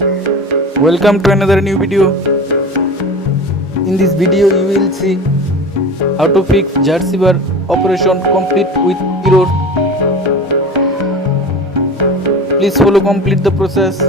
Welcome to another new video. In this video you will see how to fix Zarchiver operation complete with error. Please follow complete the process.